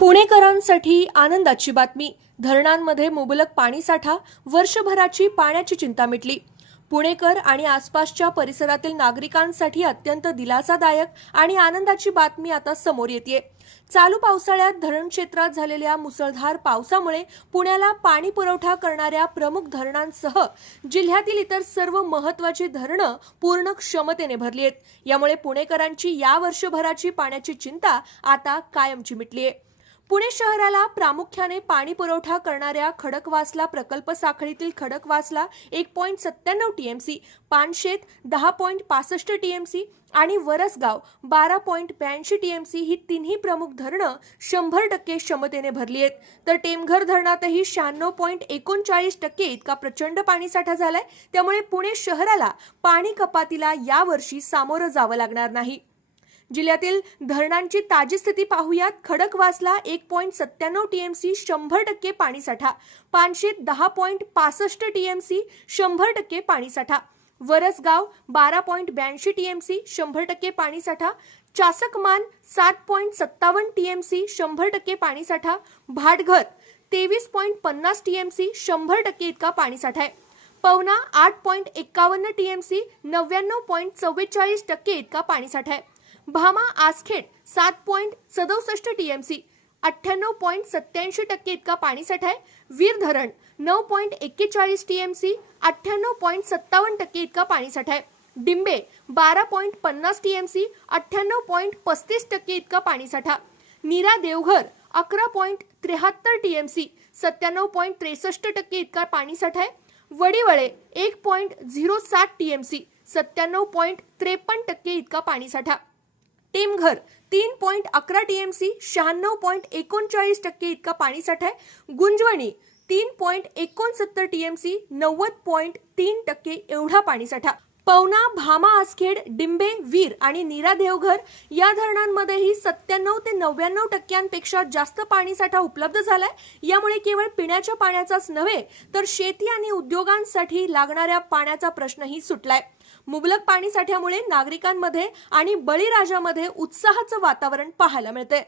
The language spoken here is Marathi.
पुणेकरांसाठी आनंदाची बातमी. धरणांमध्ये मुबलक पाणीसाठा, वर्षभराची पाण्याची चिंता मिटली. पुणेकर आणि आसपासच्या परिसरातील नागरिकांसाठी अत्यंत दिलासादायक आणि आनंदाची बातमी आता समोर येते. चालू पावसाळ्यात धरण क्षेत्रात झालेल्या मुसळधार पावसामुळे पुण्याला पाणी पुरवठा करणाऱ्या प्रमुख धरणांसह जिल्ह्यातील इतर सर्व महत्त्वाची धरणं पूर्ण क्षमतेने भरली आहेत. यामुळे पुणेकरांची या वर्षभराची पाण्याची चिंता आता कायमची मिटली आहे. पुणे शहराला प्रामुख्याने पाणी पुरवठा करणाऱ्या खडकवासला प्रकल्प साखळीतील खडकवासला 1.97 टीएमसी, पानशेत 10.65 टीएमसी आणि वरसगाव 12.82 टीएमसी ही तिन्ही प्रमुख धरणं 100% क्षमतेने भरली आहेत. तर टेमघर धरणातही 96.39% इतका प्रचंड पाणीसाठा झालाय. त्यामुळे पुणे शहराला पाणी कपातीला यावर्षी सामोरं जावं लागणार नाही. जिल्ह्यातील धरणांची ताजी स्थिती पाहूयात. खडकवासला 1.97 टीएमसी 100% पाणीसाठा, पानशेत 10.65 टीएमसी 100% पाणीसाठा, वरसगाव 12.82 टीएमसी 100% पाणीसाठा, चासकमान 7.57 टीएमसी 100% पाणीसाठा, भाटघर 23.50 टीएमसी 100% इतका पाणीसाठा आहे. पवना 8.51 टीएमसी 99.44% इतका पाणीसाठा आहे. भामा आसखेड 7.67 टीएमसी 98.87% इतका पाणीसाठा आहे. वीर धरण 9.41 टीएमसी 98.57% इतका पाणीसाठा आहे. डिंबे 12.50 टीएमसी 98.35% इतका पाणीसाठा. नीरा देवघर 11.73 टीएमसी 97.63% इतका पाणीसाठा आहे. वडीवळे 1.07 टीएमसी 97.53% इतका पाणीसाठा. टेमघर 3.11 टीएमसी 96.39% इतका पाणीसाठा आहे. गुंजवणी 3.69 टीएमसी 90.3% एवढा पाणीसाठा. पवना, भामा आसखेड, डिंबे, वीर आणि नीरा देवघर या धरणांमध्येही 97 ते 99% जास्त पाणीसाठा उपलब्ध झालाय. यामुळे केवळ पिण्याच्या पाण्याचाच नव्हे तर शेती आणि उद्योगांसाठी लागणाऱ्या पाण्याचा प्रश्नही सुटलाय. मुबलक पाणीसाठ्यामुळे नागरिकांमध्ये आणि बळीराजामध्ये उत्साहाचं वातावरण पाहायला मिळतंय.